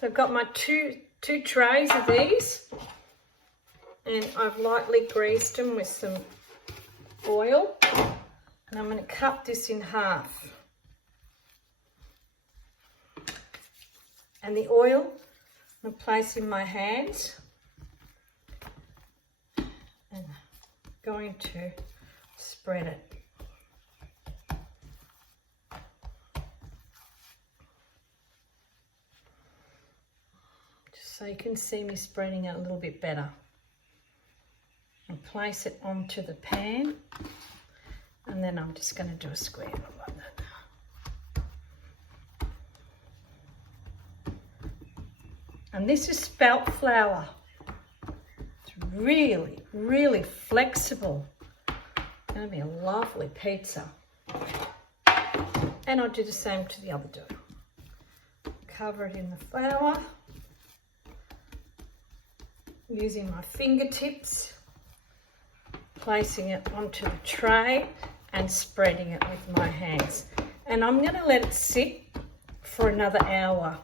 So I've got my two trays of these, and I've lightly greased them with some oil, and I'm going to cut this in half. And the oil I'm place in my hands and going to spread it. Just so you can see me spreading it a little bit better. And place it onto the pan, and then I'm just going to do a square like that. And this is spelt flour. It's really, really flexible. It's going to be a lovely pizza. And I'll do the same to the other dough. Cover it in the flour, using my fingertips, placing it onto the tray and spreading it with my hands. And I'm going to let it sit for another hour.